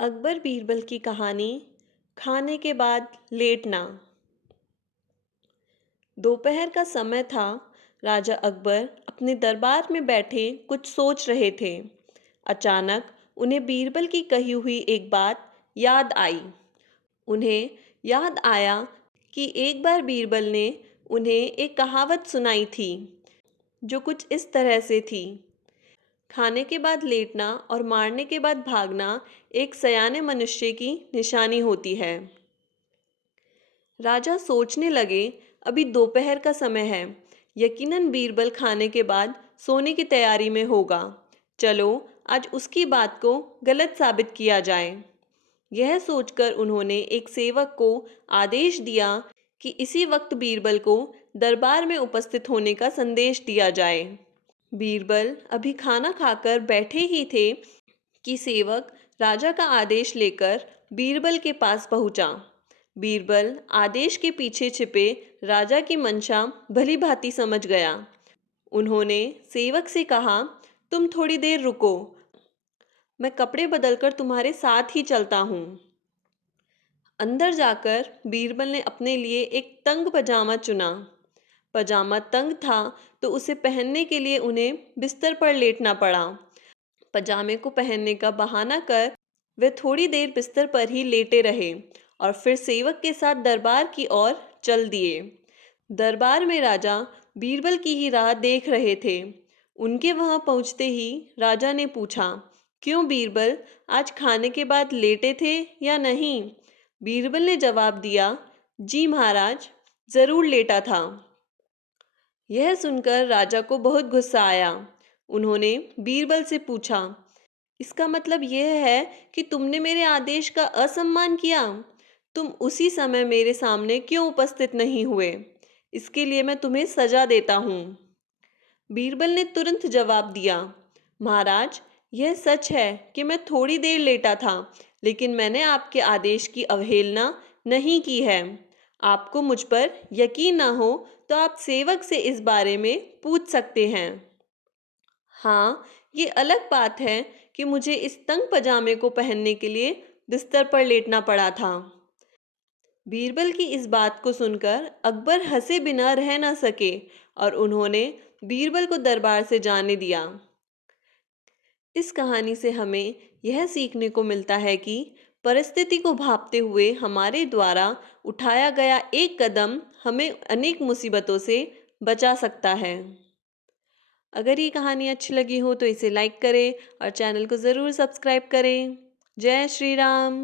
अकबर बीरबल की कहानी। खाने के बाद लेटना। दोपहर का समय था। राजा अकबर अपने दरबार में बैठे कुछ सोच रहे थे। अचानक उन्हें बीरबल की कही हुई एक बात याद आई। उन्हें याद आया कि एक बार बीरबल ने उन्हें एक कहावत सुनाई थी, जो कुछ इस तरह से थी। खाने के बाद लेटना और मारने के बाद भागना एक सयाने मनुष्य की निशानी होती है। राजा सोचने लगे, अभी दोपहर का समय है। यकीनन बीरबल खाने के बाद सोने की तैयारी में होगा। चलो, आज उसकी बात को गलत साबित किया जाए। यह सोचकर उन्होंने एक सेवक को आदेश दिया कि इसी वक्त बीरबल को दरबार में उपस्थित होने का संदेश दिया जाए। बीरबल अभी खाना खाकर बैठे ही थे कि सेवक राजा का आदेश लेकर बीरबल के पास पहुंचा। बीरबल आदेश के पीछे छिपे राजा की मंशा भली भांति समझ गया। उन्होंने सेवक से कहा, तुम थोड़ी देर रुको, मैं कपड़े बदलकर तुम्हारे साथ ही चलता हूँ। अंदर जाकर बीरबल ने अपने लिए एक तंग पजामा चुना। पजामा तंग था तो उसे पहनने के लिए उन्हें बिस्तर पर लेटना पड़ा। पजामे को पहनने का बहाना कर वे थोड़ी देर बिस्तर पर ही लेटे रहे और फिर सेवक के साथ दरबार की ओर चल दिए। दरबार में राजा बीरबल की ही राह देख रहे थे। उनके वहां पहुंचते ही राजा ने पूछा, क्यों बीरबल, आज खाने के बाद लेटे थे या नहीं? बीरबल ने जवाब दिया, जी महाराज, जरूर लेटा था। यह सुनकर राजा को बहुत गुस्सा आया। उन्होंने बीरबल से पूछा, इसका मतलब यह है कि तुमने मेरे आदेश का असम्मान किया? तुम उसी समय मेरे सामने क्यों उपस्थित नहीं हुए? इसके लिए मैं तुम्हें सजा देता हूँ। बीरबल ने तुरंत जवाब दिया, महाराज, यह सच है कि मैं थोड़ी देर लेटा था, लेकिन मैंने आपके आदेश की अवहेलना नहीं की है। आपको मुझ पर यकीन ना हो तो आप सेवक से इस बारे में पूछ सकते हैं। हाँ, ये अलग बात है कि मुझे इस तंग पजामे को पहनने के लिए बिस्तर पर लेटना पड़ा था। बीरबल की इस बात को सुनकर अकबर हंसे बिना रह न सके और उन्होंने बीरबल को दरबार से जाने दिया। इस कहानी से हमें यह सीखने को मिलता है कि परिस्थिति को भांपते हुए हमारे द्वारा उठाया गया एक कदम हमें अनेक मुसीबतों से बचा सकता है। अगर ये कहानी अच्छी लगी हो तो इसे लाइक करें और चैनल को ज़रूर सब्सक्राइब करें। जय श्री राम।